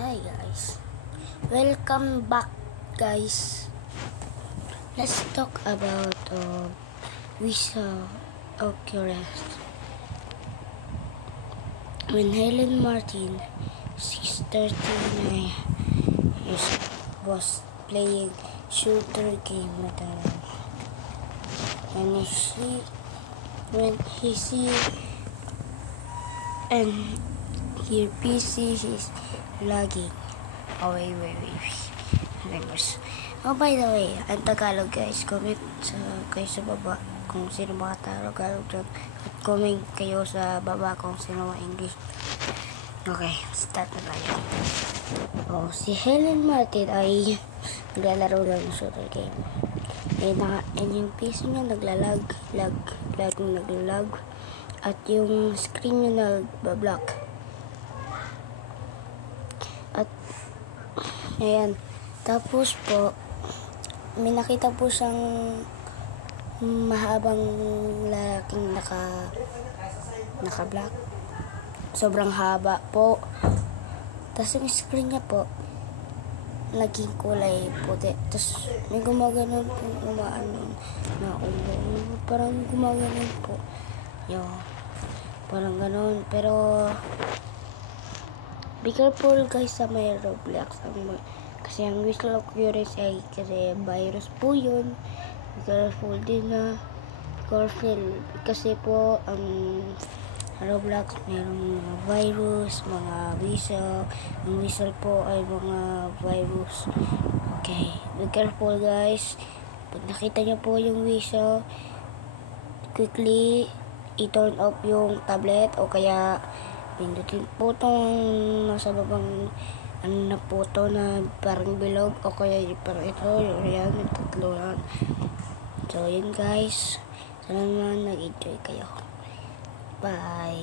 Hi guys, welcome back guys. Let's talk about Visa Oculus. When Helen Martin, 639 years was playing shooter game with her, and he see and your PC is lagging. Oh, wait. Oh, by the way, ang Tagalog guys, comment kayo sa baba kung sino mga Tagalog dyan. At comment kayo sa baba kung sino mga English. Okay, start na tayo. Oh, si Helen Martin ay naglalaro lang ng shooter game. And yung PC niya naglalag. At yung screen niya nagbablock. At ayan, tapos po may nakita po siyang mahabang lalaking naka-black. Sobrang haba po. Tapos yung screen niya po naging kulay puti. Tapos may gumaganon po, parang gumaganon po. Yo, parang ganon. Pero be careful guys sa may Roblox. Kasi ang Visa Oculus ay kasi virus po yun. Be careful din na. Kasi po ang Roblox mayroong mga virus, mga Visa. Ang Visa po ay mga virus. Okay, be careful guys. Pag nakita nyo po yung Visa, quickly i-turn off yung tablet o kaya pindutin po itong nasa babang na photo na parang bilog o kaya parang ito yung tatlo yan. So yun guys, sana naman nag-enjoy kayo. Bye.